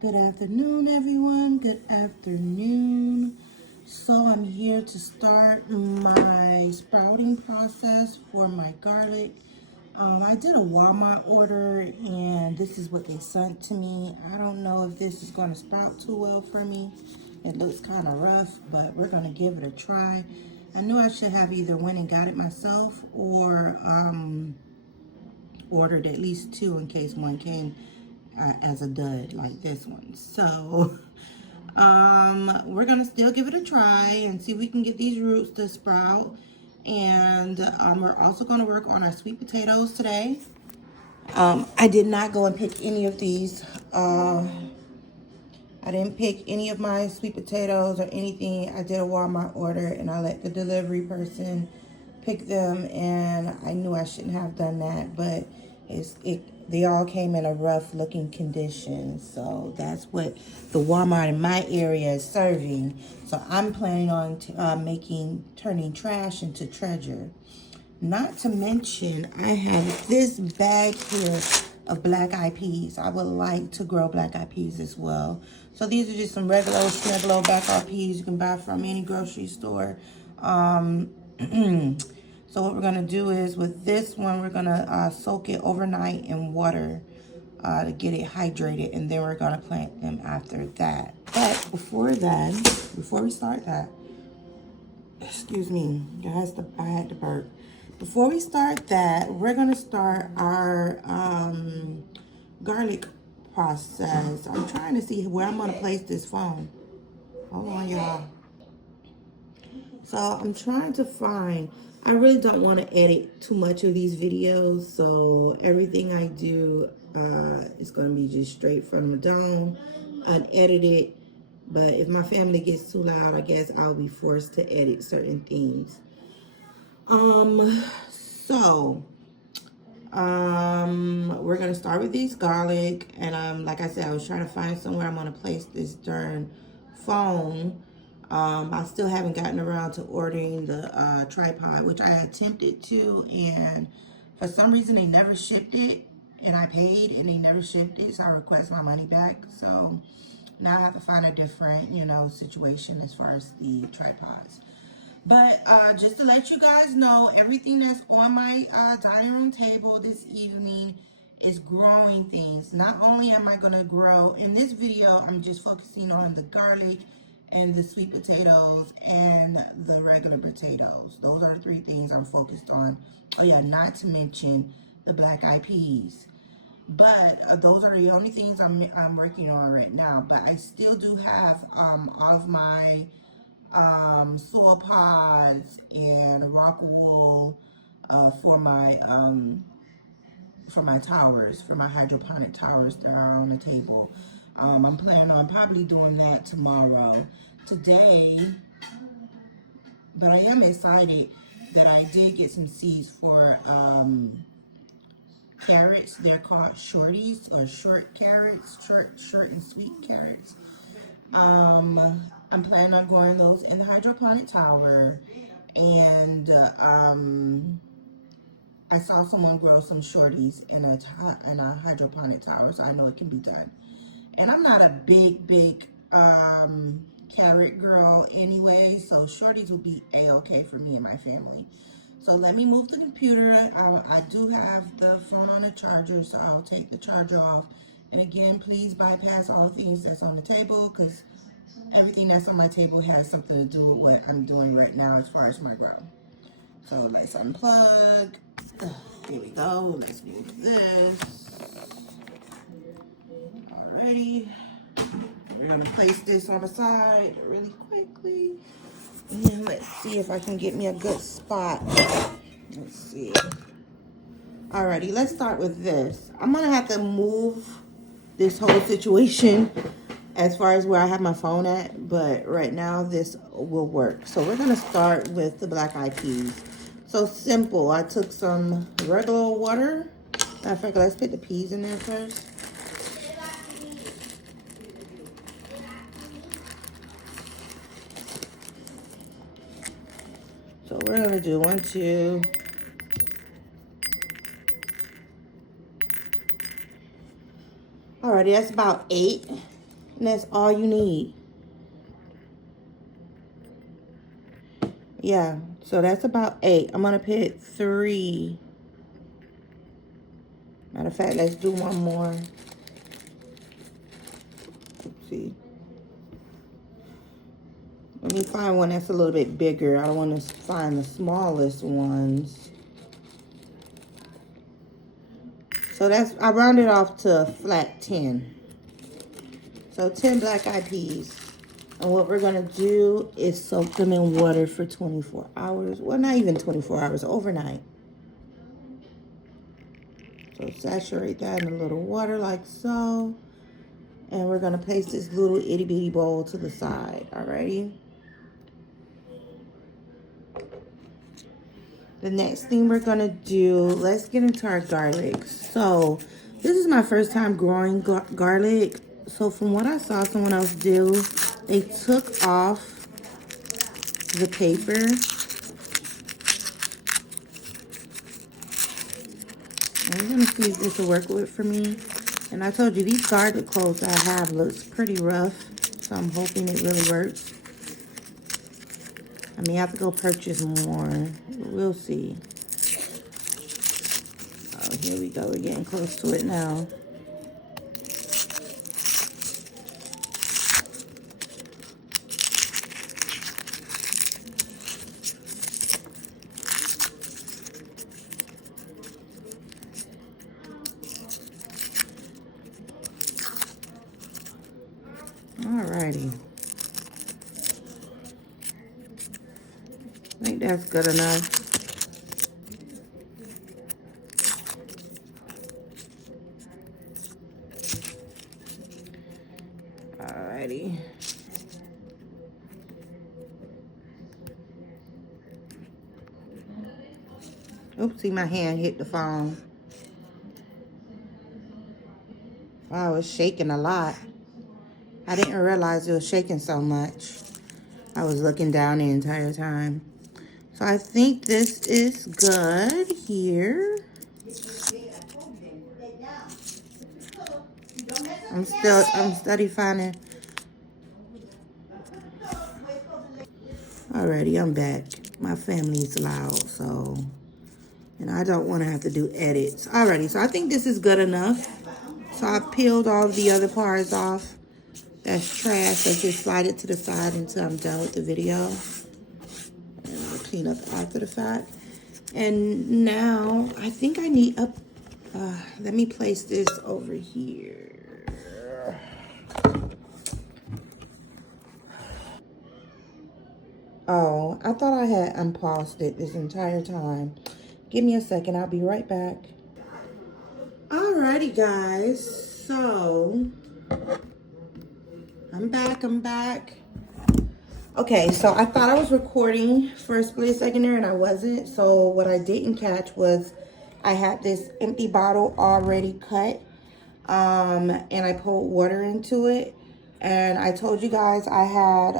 Good afternoon, everyone. Good afternoon. So I'm here to start my sprouting process for my garlic. I did a Walmart order and this is what they sent to me. I don't know if this is going to sprout too well for me. It looks kind of rough, but we're going to give it a try. I knew I should have either went and got it myself or ordered at least two in case one came as a dud like this one. So we're gonna still give it a try and see if we can get these roots to sprout. And we're also gonna work on our sweet potatoes today. I did not go and pick any of these. I didn't pick any of my sweet potatoes or anything. I did a Walmart order and I let the delivery person pick them, and I knew I shouldn't have done that, but they all came in a rough looking condition. So that's what the Walmart in my area is serving. So I'm planning on turning trash into treasure. Not to mention, I have this bag here of black eyed peas. I would like to grow black eyed peas as well. So these are just some regular old schmegler black eyed peas you can buy from any grocery store. So what we're gonna do is with this one, we're gonna soak it overnight in water to get it hydrated, and then we're gonna plant them after that. But before we start that, excuse me, I had to burp. Before we start that, we're gonna start our garlic process. I'm trying to see where I'm gonna place this phone. Hold on, y'all. So I'm trying to find, I really don't want to edit too much of these videos, so everything I do is going to be just straight from the dome, unedited. But if my family gets too loud, I guess I'll be forced to edit certain things. We're gonna start with these garlic, and like I said, I was trying to find somewhere I'm gonna place this darn phone. I still haven't gotten around to ordering the tripod, which I attempted to, and for some reason they never shipped it, and I paid and they never shipped it, so I request my money back. So now I have to find a different, situation as far as the tripods. But just to let you guys know, everything that's on my dining room table this evening is growing things. Not only am I going to grow, in this video, I'm just focusing on the garlic and the sweet potatoes and the regular potatoes. Those are the three things I'm focused on. Oh yeah, not to mention the black eyed peas. But those are the only things I'm working on right now. But I still do have all of my soil pods and rock wool for my towers, for my hydroponic towers that are on the table. I'm planning on probably doing that tomorrow. Today, but I am excited that I did get some seeds for carrots. They're called shorties or short carrots, short and sweet carrots. I'm planning on growing those in the hydroponic tower, and I saw someone grow some shorties in a hydroponic tower, so I know it can be done. And I'm not a big carrot girl anyway, so shorties would be a-okay for me and my family. So let me move the computer. I do have the phone on a charger, so I'll take the charger off. And again, please bypass all the things that's on the table, because everything that's on my table has something to do with what I'm doing right now as far as my grow. So let's unplug. Here we go. Let's move this. Alrighty. We're going to place this on the side really quickly. And then let's see if I can get me a good spot. Let's see. Alrighty, let's start with this. I'm going to have to move this whole situation as far as where I have my phone at, but right now this will work. So we're going to start with the black eyed peas. So simple. I took some regular water. Matter of fact, let's put the peas in there first. So we're going to do 1, 2. Alrighty, that's about 8. And that's all you need. Yeah, so that's about 8. I'm going to put 3. Matter of fact, let's do one more. Let's see. Let me find one that's a little bit bigger. I don't want to find the smallest ones. So that's, I rounded off to a flat 10. So 10 black eyed peas. And what we're going to do is soak them in water for 24 hours. Well, not even 24 hours, overnight. So saturate that in a little water like so. And we're going to place this little itty bitty bowl to the side. Alrighty. The next thing we're going to do, let's get into our garlic. So this is my first time growing garlic. So from what I saw someone else do, they took off the paper. I'm going to see if this will work with for me. And I told you, these garlic cloves I have looks pretty rough. So I'm hoping it really works. I may have to go purchase more. We'll see. Oh, here we go. We're getting close to it now. Alrighty. I think that's good enough. Alrighty. Oopsie, my hand hit the phone. Wow, it's shaking a lot. I didn't realize it was shaking so much. I was looking down the entire time. So I think this is good here. I'm study finding. Alrighty, I'm back. My family's loud, so, and I don't want to have to do edits. Alrighty, so I think this is good enough. So I've peeled all the other parts off. That's trash. So just slide it to the side until I'm done with the video. And I'll clean up after the fact. And now I think I need a, let me place this over here. Oh, I thought I had unpaused it this entire time. Give me a second. I'll be right back. Alrighty, guys. So, I'm back. Okay, so I thought I was recording for a split second there and I wasn't. So what I didn't catch was I had this empty bottle already cut. And I poured water into it. And I told you guys I had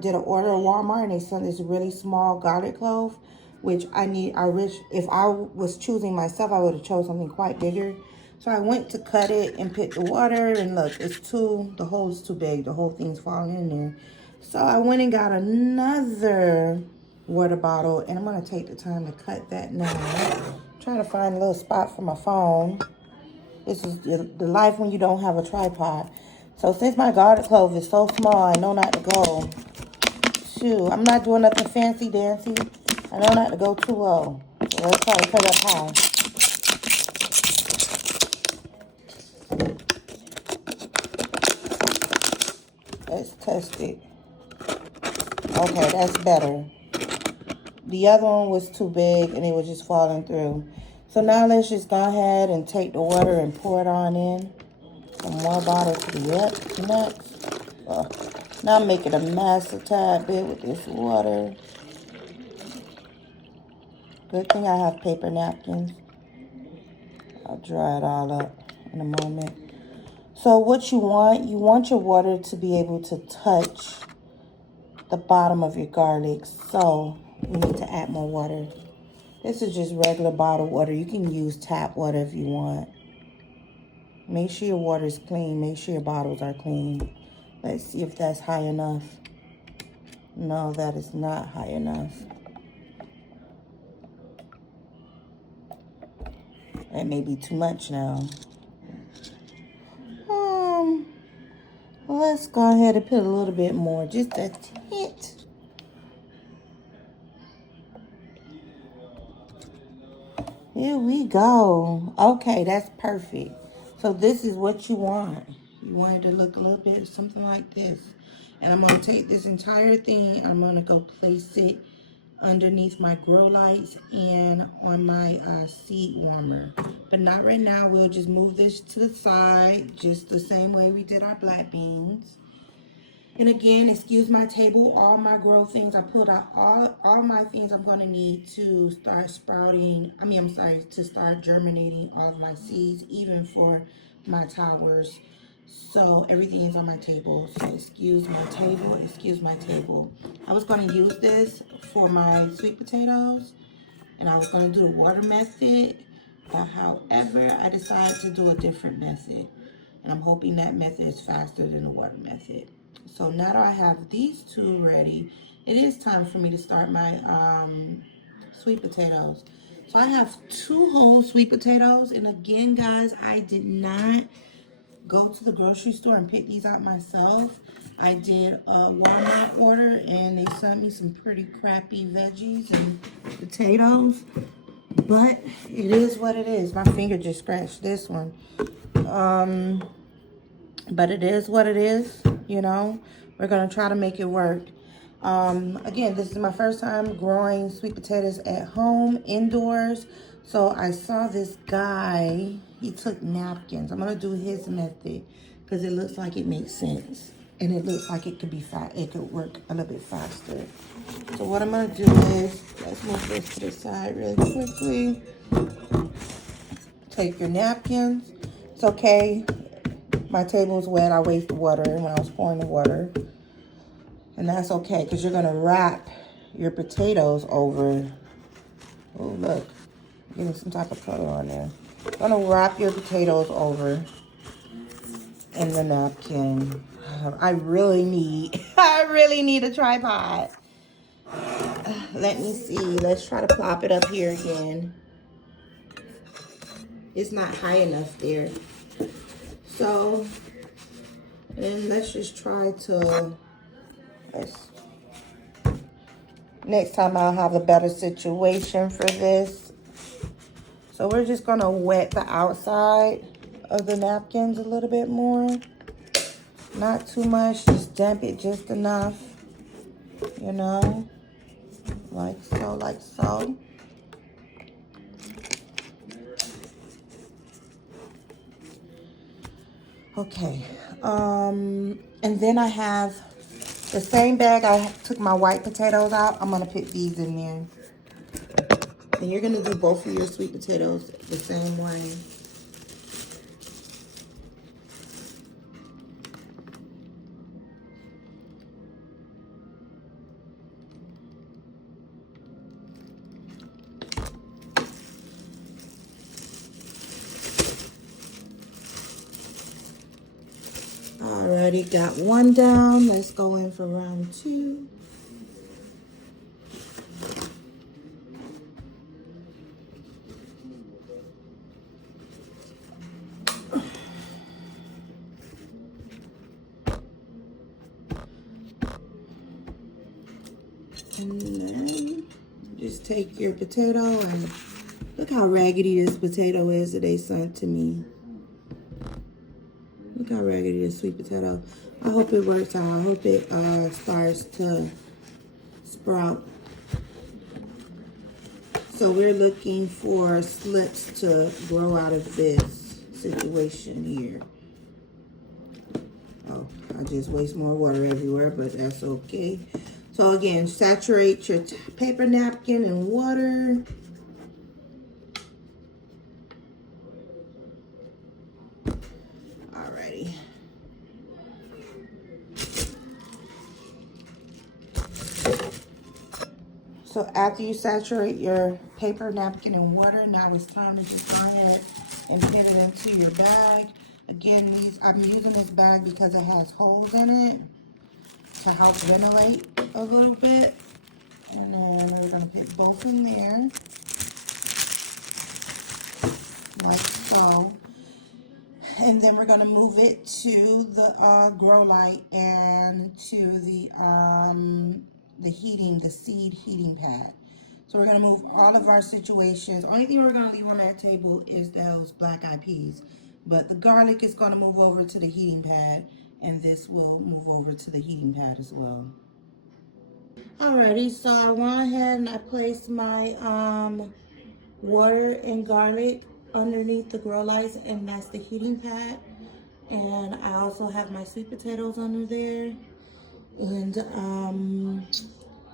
did an order at Walmart and they sent this really small garlic clove, which I wish if I was choosing myself, I would have chose something quite bigger. So I went to cut it and put the water and look, the hole is too big. The whole thing's falling in there. So I went and got another water bottle and I'm gonna take the time to cut that now. Try to find a little spot for my phone. This is the life when you don't have a tripod. So since my garlic clove is so small, I know not to go. Shoot, I'm not doing nothing fancy dancy. I know not to go too low. So let's try to cut up high. Let's test it. Okay, that's better. The other one was too big and it was just falling through. So now let's just go ahead and take the water and pour it on in. Some more bottle to the next. Now I'm making a mess a tad bit with this water. Good thing I have paper napkins. I'll dry it all up in a moment. So what you want your water to be able to touch the bottom of your garlic. So we need to add more water. This is just regular bottled water. You can use tap water if you want. Make sure your water is clean. Make sure your bottles are clean. Let's see if that's high enough. No, that is not high enough. That may be too much now. Let's go ahead and put a little bit more, just a hint. Here we go. Okay, that's perfect. So this is what you want. You want it to look a little bit something like this. And I'm going to take this entire thing, I'm going to go place it underneath my grow lights and on my seed warmer. But not right now. We'll just move this to the side, just the same way we did our black beans. And again, excuse my table, all my grow things. I pulled out all my things I'm going to need to start sprouting. To start germinating all of my seeds, even for my towers. So everything is on my table. So excuse my table, excuse my table. I was going to use this for my sweet potatoes, and I was going to do the water method. But however, I decided to do a different method. And I'm hoping that method is faster than the water method. So now that I have these two ready, it is time for me to start my sweet potatoes. So I have 2 whole sweet potatoes. And again, guys, I did not go to the grocery store and pick these out myself. I did a Walmart order, and they sent me some pretty crappy veggies and potatoes. But it is what it is. My finger just scratched this one. But it is what it is, you know. We're going to try to make it work. Again, this is my first time growing sweet potatoes at home, indoors. So I saw this guy, he took napkins. I'm going to do his method because it looks like it makes sense. And it looks like it could be it could work a little bit faster. So what I'm going to do is, let's move this to the side really quickly. Take your napkins. It's okay. My table is wet. I wasted water when I was pouring the water. And that's okay, because you're going to wrap your potatoes over. Oh, look. Getting some type of color on there. You're going to wrap your potatoes over in the napkin. I really need a tripod. Let me see. Let's try to plop it up here again. It's not high enough there. So, and let's just try to, next time I'll have a better situation for this. So we're just gonna wet the outside of the napkins a little bit more. Not too much, just damp it just enough, you know, like so, like so. Okay, and then I have the same bag I took my white potatoes out. I'm gonna put these in there. And you're gonna do both of your sweet potatoes the same way. Already got one down. Let's go in for round 2. And then just take your potato, and look how raggedy this potato is that they sent to me. Look how raggedy this sweet potato. I hope it works out. I hope it starts to sprout. So we're looking for slips to grow out of this situation here. Oh, I just waste more water everywhere, but that's okay. So again, saturate your paper napkin in water. Alrighty. So after you saturate your paper napkin in water, now it's time to just go ahead and put it into your bag. Again, I'm using this bag because it has holes in it to help ventilate a little bit. And then we're going to put both in there, like so. And then we're going to move it to the grow light and to the seed heating pad. So we're going to move all of our situations. Only thing we're going to leave on that table is those black eyed peas. But the garlic is going to move over to the heating pad, and this will move over to the heating pad as well. Alrighty, so I went ahead and I placed my water and garlic underneath the grow lights, and that's the heating pad. And I also have my sweet potatoes under there. And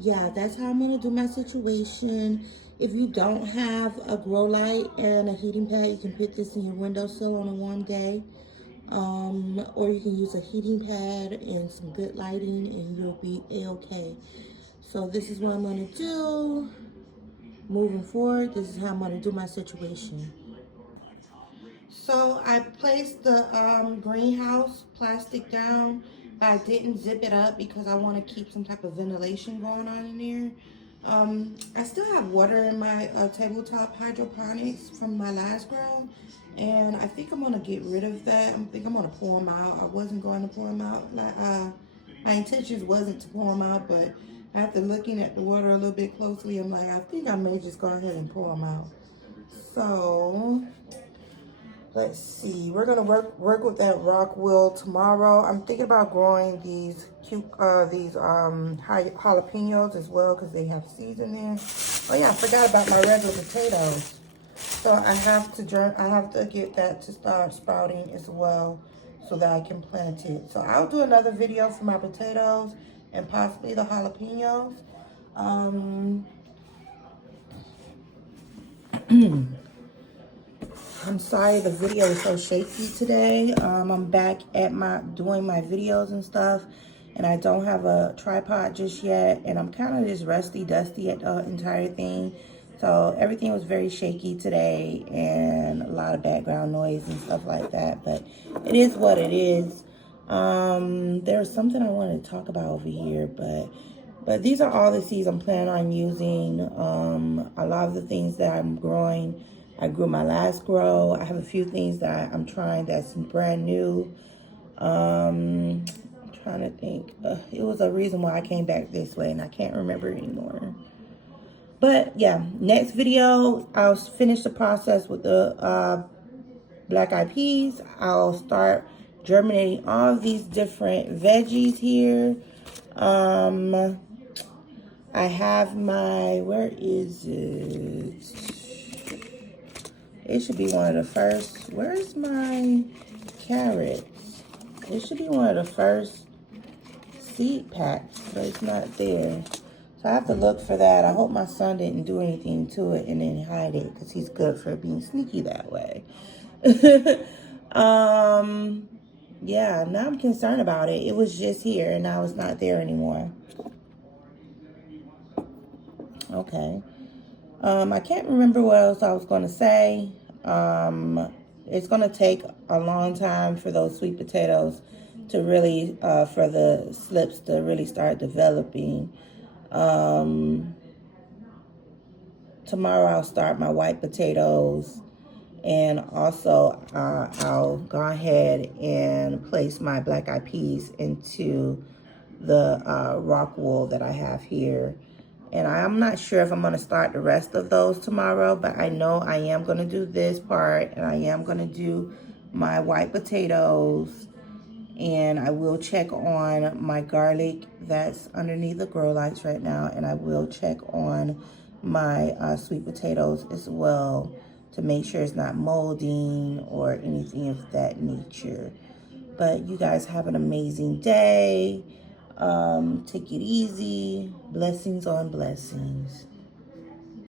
yeah, that's how I'm gonna do my situation. If you don't have a grow light and a heating pad, you can put this in your windowsill on a warm day. Or you can use a heating pad and some good lighting and you'll be a-okay. So this is what I'm gonna do moving forward. This is how I'm gonna do my situation. So I placed the greenhouse plastic down. I didn't zip it up because I want to keep some type of ventilation going on in there. I still have water in my tabletop hydroponics from my last grow, and I think I'm going to get rid of that. I think I'm going to pour them out. I wasn't going to pour them out. My intentions wasn't to pour them out, but after looking at the water a little bit closely, I'm like, I think I may just go ahead and pour them out. So let's see. We're gonna work with that rock wool tomorrow. I'm thinking about growing these jalapenos as well because they have seeds in there. Oh yeah, I forgot about my regular potatoes. So I have to get that to start sprouting as well so that I can plant it. So I'll do another video for my potatoes and possibly the jalapenos. I'm sorry the video is so shaky today. I'm back at doing my videos and stuff, and I don't have a tripod just yet, and I'm kind of just dusty at the entire thing. So everything was very shaky today and a lot of background noise and stuff like that, but it is what it is. There's something I wanted to talk about over here, but these are all the seeds I'm planning on using. A lot of the things that I'm growing, I grew my last grow. I have a few things that I'm trying that's brand new. I'm trying to think. It was a reason why I came back this way, and I can't remember anymore. But yeah, next video, I'll finish the process with the black eyed peas. I'll start germinating all of these different veggies here. I have my, where is it? It should be one of the first. Where's my carrots? It should be one of the first seed packs, but it's not there. So I have to look for that. I hope my son didn't do anything to it and then hide it because he's good for being sneaky that way. Yeah, now I'm concerned about it. It was just here and now it's not there anymore. Okay. I can't remember what else I was going to say. It's going to take a long time for those sweet potatoes to really, for the slips to really start developing. Tomorrow I'll start my white potatoes, and also I'll go ahead and place my black eyed peas into the rock wool that I have here. And I'm not sure if I'm going to start the rest of those tomorrow, but I know I am going to do this part, and I am going to do my white potatoes, and I will check on my garlic that's underneath the grow lights right now, and I will check on my sweet potatoes as well to make sure it's not molding or anything of that nature. But you guys have an amazing day. Take it easy. Blessings on blessings.